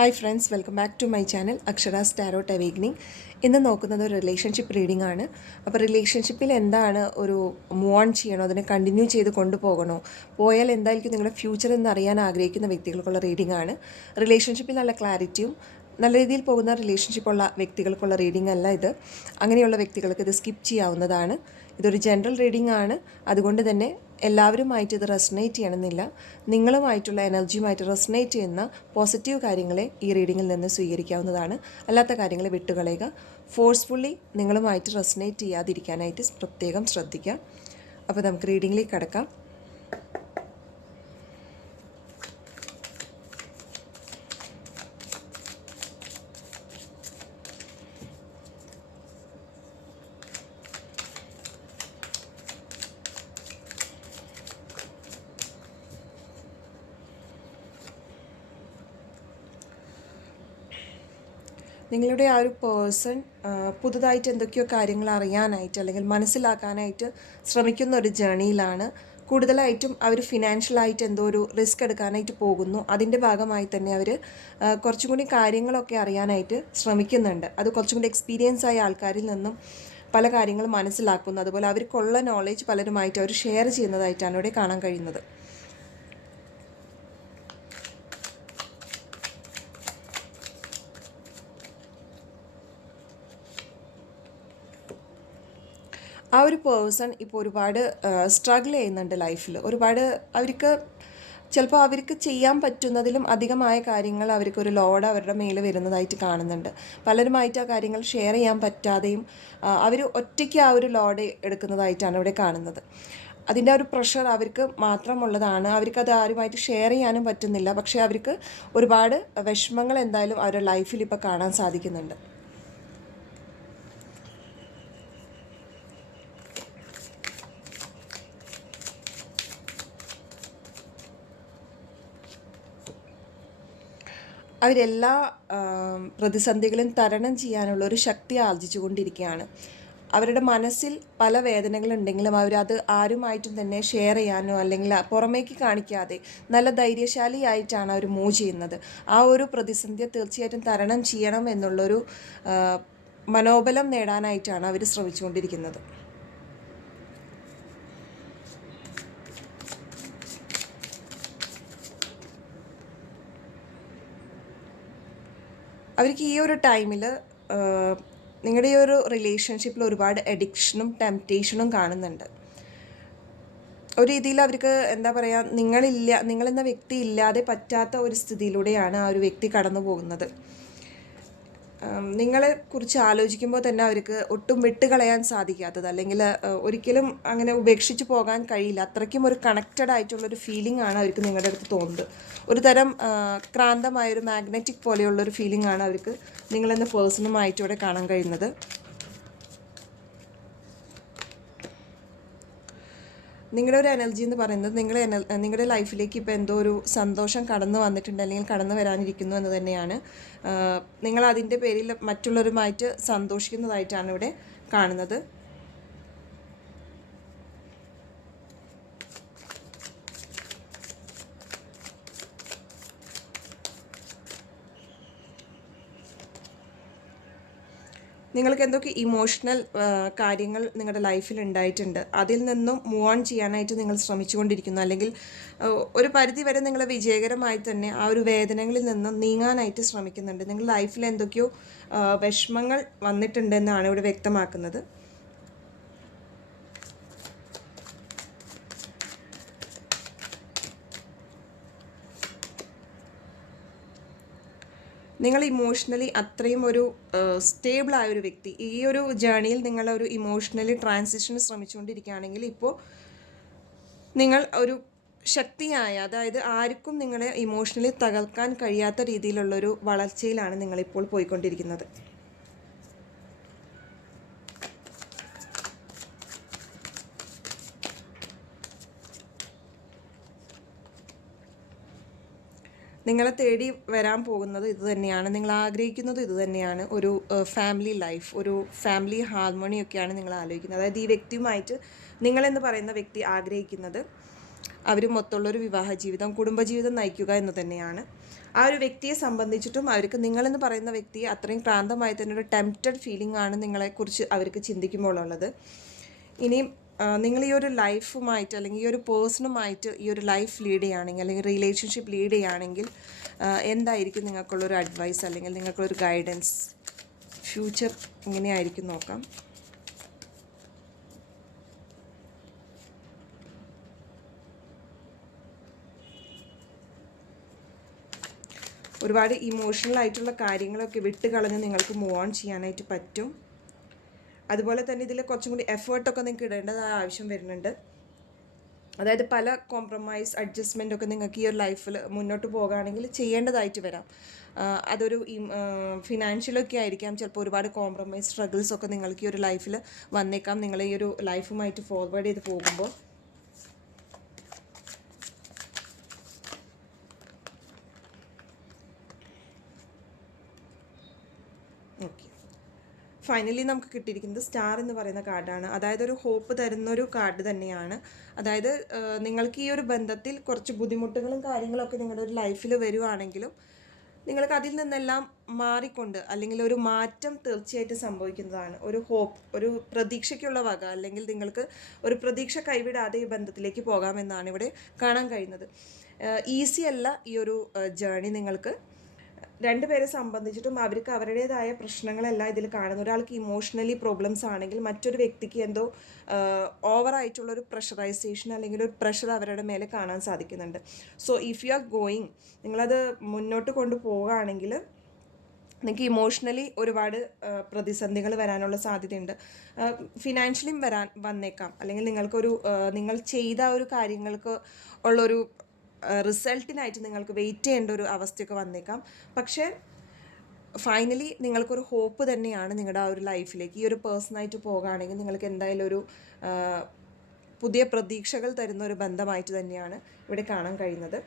Hi friends welcome back to my channel Aksharas tarot awakening ഇന്ന് നോക്കുന്നത് ഒരു relationship reading ആണ്. അപ്പോൾ റിലേഷൻഷിപ്പിൽ എന്താണ് ഒരു മൂവ് ഓൺ ചെയ്യണോ അതിനെ കണ്ടിന്യൂ ചെയ്ത് കൊണ്ടുപോകണോ പോയാൽ എന്തായിരിക്കും നിങ്ങളുടെ ഫ്യൂച്ചർ എന്ന് അറിയാൻ ആഗ്രഹിക്കുന്ന വ്യക്തികൾക്കുള്ള റീഡിംഗ് ആണ്. റിലേഷൻഷിപ്പിൽ നല്ല ക്ലാരിറ്റിയും നല്ല രീതിയിൽ പോകുന്ന റിലേഷൻഷിപ്പുള്ള വ്യക്തികൾക്കുള്ള റീഡിംഗ് അല്ല ഇത്. അങ്ങനെയുള്ള വ്യക്തികൾക്ക് ഇത് സ്കിപ്പ് ചെയ്യാവുന്നതാണ്. ഇതൊരു ജനറൽ റീഡിംഗ് ആണ്. അതുകൊണ്ട് തന്നെ എല്ലാവരുമായിട്ട് ഇത് റെസനേറ്റ് ചെയ്യണമെന്നില്ല. നിങ്ങളുമായിട്ടുള്ള എനർജിയുമായിട്ട് റെസനേറ്റ് ചെയ്യുന്ന പോസിറ്റീവ് കാര്യങ്ങളെ ഈ റീഡിങ്ങിൽ നിന്ന് സ്വീകരിക്കാവുന്നതാണ്. അല്ലാത്ത കാര്യങ്ങളെ വിട്ടുകളയുക. ഫോഴ്സ്ഫുള്ളി നിങ്ങളുമായിട്ട് റെസനേറ്റ് ചെയ്യാതിരിക്കാനായിട്ട് പ്രത്യേകം ശ്രദ്ധിക്കുക. അപ്പോൾ നമുക്ക് റീഡിങ്ങിലേക്ക് കിടക്കാം. നിങ്ങളുടെ ആ ഒരു പേഴ്സൺ പുതുതായിട്ട് എന്തൊക്കെയോ കാര്യങ്ങൾ അറിയാനായിട്ട് അല്ലെങ്കിൽ മനസ്സിലാക്കാനായിട്ട് ശ്രമിക്കുന്ന ഒരു ജേണിയിലാണ് കൂടുതലായിട്ടും അവർ ഫിനാൻഷ്യലായിട്ട് എന്തോ ഒരു റിസ്ക് എടുക്കാനായിട്ട് പോകുന്നു. അതിന്റെ ഭാഗമായി തന്നെ അവർ കുറച്ചും കൂടി കാര്യങ്ങളൊക്കെ അറിയാനായിട്ട് ശ്രമിക്കുന്നുണ്ട്. അത് കുറച്ചും കൂടി എക്സ്പീരിയൻസ് ആയ ആൾക്കാരിൽ നിന്നും പല കാര്യങ്ങളും മനസ്സിലാക്കുന്നു. അതുപോലെ അവർക്കുള്ള നോളേജ് പലരുമായിട്ട് അവർ ഷെയർ ചെയ്യുന്നതായിട്ടാണ് ഇവിടെ കാണാൻ കഴിയുന്നത്. ആ ഒരു പേഴ്സൺ ഇപ്പോൾ ഒരുപാട് സ്ട്രഗിൾ ചെയ്യുന്നുണ്ട് ലൈഫിൽ. ഒരുപാട് അവർക്ക് ചിലപ്പോൾ അവർക്ക് ചെയ്യാൻ പറ്റുന്നതിലും അധികമായ കാര്യങ്ങൾ അവർക്കൊരു ലോഡ് അവരുടെ മേൽ വരുന്നതായിട്ട് കാണുന്നുണ്ട്. പലരുമായിട്ട് ആ കാര്യങ്ങൾ ഷെയർ ചെയ്യാൻ പറ്റാതെയും അവർ ഒറ്റയ്ക്ക് ആ ഒരു ലോഡ് എടുക്കുന്നതായിട്ടാണ് ഇവിടെ കാണുന്നത്. അതിന്റെ ഒരു പ്രഷർ അവർക്ക് മാത്രമുള്ളതാണ്. അവർക്കത് ആരുമായിട്ട് ഷെയർ ചെയ്യാനും പറ്റുന്നില്ല. പക്ഷേ അവർക്ക് ഒരുപാട് വിഷമങ്ങൾ എന്തായാലും അവരുടെ ലൈഫിൽ ഇപ്പോൾ കാണാൻ സാധിക്കുന്നുണ്ട്. അവരെല്ലാ പ്രതിസന്ധികളും തരണം ചെയ്യാനുള്ള ഒരു ശക്തി ആർജിച്ചുകൊണ്ടിരിക്കുകയാണ്. അവരുടെ മനസ്സിൽ പല വേദനകളുണ്ടെങ്കിലും അവരത് ആരുമായിട്ടും തന്നെ ഷെയർ ചെയ്യാനോ അല്ലെങ്കിൽ പുറമേക്ക് കാണിക്കാതെ നല്ല ധൈര്യശാലിയായിട്ടാണ് അവർ മൂവ് ചെയ്യുന്നത്. ആ ഒരു പ്രതിസന്ധിയെ തീർച്ചയായിട്ടും തരണം ചെയ്യണം എന്നുള്ളൊരു മനോബലം നേടാനായിട്ടാണ് അവർ ശ്രമിച്ചുകൊണ്ടിരിക്കുന്നത്. അവർക്ക് ഈ ഒരു ടൈമിൽ നിങ്ങളുടെ ഈ ഒരു റിലേഷൻഷിപ്പിൽ ഒരുപാട് അഡിക്ഷനും ടെംപ്റ്റേഷനും കാണുന്നുണ്ട്. ഒരു രീതിയിൽ അവർക്ക് എന്താ പറയുക നിങ്ങളില്ല നിങ്ങളെന്ന വ്യക്തി ഇല്ലാതെ പറ്റാത്ത ഒരു സ്ഥിതിയിലൂടെയാണ് ആ ഒരു വ്യക്തി കടന്നു പോകുന്നത് നിങ്ങളെ കുറിച്ച് ആലോചിക്കുമ്പോൾ തന്നെ അവർക്ക് ഒട്ടും വിട്ടുകളയാൻ സാധിക്കാത്തത്. അല്ലെങ്കിൽ ഒരിക്കലും അങ്ങനെ ഉപേക്ഷിച്ച് പോകാൻ കഴിയില്ല. അത്രയ്ക്കും ഒരു കണക്റ്റഡ് ആയിട്ടുള്ളൊരു ഫീലിംഗ് ആണ് അവർക്ക് നിങ്ങളുടെ അടുത്ത് തോന്നുന്നത്. ഒരു തരം ക്രാന്തമായൊരു മാഗ്നറ്റിക് പോലെയുള്ളൊരു ഫീലിംഗ് ആണ് അവർക്ക് നിങ്ങളെന്ന പേഴ്സണുമായിട്ട് ഇവിടെ കാണാൻ കഴിയുന്നത്. നിങ്ങളുടെ ഒരു എനർജി എന്ന് പറയുന്നത് നിങ്ങളുടെ നിങ്ങളുടെ ലൈഫിലേക്ക് ഇപ്പോൾ എന്തോ ഒരു സന്തോഷം കടന്നു വന്നിട്ടുണ്ട് അല്ലെങ്കിൽ കടന്നു വരാനിരിക്കുന്നു എന്ന് തന്നെയാണ്. നിങ്ങൾ അതിന്റെ പേരിൽ മറ്റുള്ളവരുമായിട്ട് സന്തോഷിക്കുന്നതായിട്ടാണ് ഇവിടെ കാണുന്നത്. നിങ്ങൾക്ക് എന്തൊക്കെ ഇമോഷണൽ കാര്യങ്ങൾ നിങ്ങളുടെ ലൈഫിൽ ഉണ്ടായിട്ടുണ്ട്? അതിൽ നിന്നും മൂവ് ഓൺ ചെയ്യാനായിട്ട് നിങ്ങൾ ശ്രമിച്ചുകൊണ്ടിരിക്കുന്നു. അല്ലെങ്കിൽ ഒരു പരിധി വരെ നിങ്ങൾ വിജയകരമായി തന്നെ ആ ഒരു വേദനകളിൽ നിന്നും നീങ്ങാനായിട്ട് ശ്രമിക്കുന്നുണ്ട്. നിങ്ങളുടെ ലൈഫിൽ എന്തൊക്കെയോ വിഷമങ്ങൾ വന്നിട്ടുണ്ടെന്നാണ് ഇവിടെ വ്യക്തമാക്കുന്നത്. നിങ്ങൾ ഇമോഷണലി അത്രയും ഒരു സ്റ്റേബിളായ ഒരു വ്യക്തി. ഈ ഒരു ജേണിയിൽ നിങ്ങൾ ഒരു ഇമോഷണലി ട്രാൻസിഷന് ശ്രമിച്ചുകൊണ്ടിരിക്കുകയാണെങ്കിൽ ഇപ്പോൾ നിങ്ങൾ ഒരു ശക്തിയായ അതായത് ആർക്കും നിങ്ങളെ ഇമോഷണലി തകർക്കാൻ കഴിയാത്ത രീതിയിലുള്ളൊരു വളർച്ചയിലാണ് നിങ്ങളിപ്പോൾ പോയിക്കൊണ്ടിരിക്കുന്നത്. നിങ്ങളെ തേടി വരാൻ പോകുന്നത് ഇത് തന്നെയാണ്. നിങ്ങൾ ആഗ്രഹിക്കുന്നത് ഇത് തന്നെയാണ്. ഒരു ഫാമിലി ലൈഫ് ഒരു ഫാമിലി ഹാർമോണിയൊക്കെയാണ് നിങ്ങൾ ആലോചിക്കുന്നത്. അതായത് ഈ വ്യക്തിയുമായിട്ട് നിങ്ങളെന്ന് പറയുന്ന വ്യക്തി ആഗ്രഹിക്കുന്നത് അവർ മൊത്തമുള്ളൊരു വിവാഹ ജീവിതം കുടുംബജീവിതം നയിക്കുക എന്ന് തന്നെയാണ്. ആ ഒരു വ്യക്തിയെ സംബന്ധിച്ചിട്ടും അവർക്ക് നിങ്ങളെന്ന് പറയുന്ന വ്യക്തിയെ അത്രയും ക്രാന്തമായി തന്നെ ഒരു ടെംപ്റ്റഡ് ഫീലിംഗ് ആണ് നിങ്ങളെക്കുറിച്ച് അവർക്ക് ചിന്തിക്കുമ്പോൾ ഉള്ളത് ഇനിയും നിങ്ങൾ ഈ ഒരു ലൈഫുമായിട്ട് അല്ലെങ്കിൽ ഈ ഒരു പേഴ്സണുമായിട്ട് ഈ ഒരു ലൈഫ് ലീഡ് ചെയ്യുകയാണെങ്കിൽ അല്ലെങ്കിൽ റിലേഷൻഷിപ്പ് ലീഡ് ചെയ്യുകയാണെങ്കിൽ എന്തായിരിക്കും നിങ്ങൾക്കുള്ളൊരു അഡ്വൈസ് അല്ലെങ്കിൽ നിങ്ങൾക്കുള്ളൊരു ഗൈഡൻസ് ഫ്യൂച്ചർ എങ്ങനെയായിരിക്കും നോക്കാം. ഒരുപാട് ഇമോഷണൽ ആയിട്ടുള്ള കാര്യങ്ങളൊക്കെ വിട്ട് കളഞ്ഞ് നിങ്ങൾക്ക് മൂവ് ഓൺ ചെയ്യാനായിട്ട് പറ്റും. അതുപോലെ തന്നെ ഇതിൽ കുറച്ചും കൂടി എഫേർട്ടൊക്കെ നിങ്ങൾക്ക് ഇടേണ്ടത് ആവശ്യം വരുന്നുണ്ട്. അതായത് പല കോംപ്രമൈസ് അഡ്ജസ്റ്റ്മെന്റ് ഒക്കെ നിങ്ങൾക്ക് ഈ ഒരു ലൈഫിൽ മുന്നോട്ട് പോകുകയാണെങ്കിൽ ചെയ്യേണ്ടതായിട്ട് വരാം. അതൊരു ഫിനാൻഷ്യലൊക്കെ ആയിരിക്കാം. ചിലപ്പോൾ ഒരുപാട് കോംപ്രമൈസ് സ്ട്രഗിൾസ് ഒക്കെ നിങ്ങൾക്ക് ഈ ഒരു ലൈഫിൽ വന്നേക്കാം. നിങ്ങൾ ഈ ഒരു ലൈഫുമായിട്ട് ഫോർവേഡ് ചെയ്ത് പോകുമ്പോൾ. ഓക്കെ. ഫൈനലി നമുക്ക് കിട്ടിയിരിക്കുന്നത് സ്റ്റാർ എന്ന് പറയുന്ന കാർഡാണ് അതായത് ഒരു ഹോപ്പ് തരുന്ന ഒരു കാർഡ് തന്നെയാണ്. അതായത് നിങ്ങൾക്ക് ഈ ഒരു ബന്ധത്തിൽ കുറച്ച് ബുദ്ധിമുട്ടുകളും കാര്യങ്ങളൊക്കെ നിങ്ങളുടെ ഒരു ലൈഫിൽ വരുവാണെങ്കിലും നിങ്ങൾക്ക് അതിൽ നിന്നെല്ലാം മാറിക്കൊണ്ട് അല്ലെങ്കിൽ ഒരു മാറ്റം തീർച്ചയായിട്ടും സംഭവിക്കുന്നതാണ്. ഒരു ഹോപ്പ് ഒരു പ്രതീക്ഷയ്ക്കുള്ള വക അല്ലെങ്കിൽ നിങ്ങൾക്ക് ഒരു പ്രതീക്ഷ കൈവിടാതെ ഈ ബന്ധത്തിലേക്ക് പോകാമെന്നാണ് ഇവിടെ കാണാൻ കഴിയുന്നത്. ഈസി അല്ല ഈ ഒരു ജേണി നിങ്ങൾക്ക്. രണ്ടുപേരെ സംബന്ധിച്ചിട്ടും അവർക്ക് അവരുടേതായ പ്രശ്നങ്ങളെല്ലാം ഇതിൽ കാണുന്നു. ഒരാൾക്ക് ഇമോഷണലി പ്രോബ്ലംസ് ആണെങ്കിൽ മറ്റൊരു വ്യക്തിക്ക് എന്തോ ഓവറായിട്ടുള്ള ഒരു പ്രഷറൈസേഷൻ അല്ലെങ്കിൽ ഒരു പ്രഷർ അവരുടെ മേലെ കാണാൻ സാധിക്കുന്നുണ്ട്. So if you are going നിങ്ങളത് മുന്നോട്ട് കൊണ്ടുപോവുകയാണെങ്കിൽ നിങ്ങൾക്ക് ഇമോഷണലി ഒരുപാട് പ്രതിസന്ധികൾ വരാനുള്ള സാധ്യതയുണ്ട്. ഫിനാൻഷ്യലിയും വരാൻ വന്നേക്കാം. അല്ലെങ്കിൽ നിങ്ങൾക്കൊരു നിങ്ങൾ ചെയ്ത ഒരു കാര്യങ്ങൾക്ക് ഉള്ളൊരു റിസൾട്ടിനായിട്ട് നിങ്ങൾക്ക് വെയിറ്റ് ചെയ്യേണ്ട ഒരു അവസ്ഥയൊക്കെ വന്നേക്കാം. പക്ഷേ ഫൈനലി നിങ്ങൾക്കൊരു ഹോപ്പ് തന്നെയാണ് നിങ്ങളുടെ ആ ഒരു ലൈഫിലേക്ക് ഈ ഒരു പേഴ്സണായിട്ട് പോകുകയാണെങ്കിൽ നിങ്ങൾക്ക് എന്തായാലും ഒരു പുതിയ പ്രതീക്ഷകൾ തരുന്ന ഒരു ബന്ധമായിട്ട് തന്നെയാണ് ഇവിടെ കാണാൻ കഴിയുന്നത്.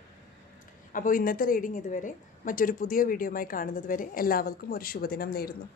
അപ്പോൾ ഇന്നത്തെ റീഡിംഗ് ഇതുവരെ മറ്റൊരു പുതിയ വീഡിയോയുമായി കാണുന്നത് വരെ എല്ലാവർക്കും ഒരു ശുഭദിനം നേരുന്നു.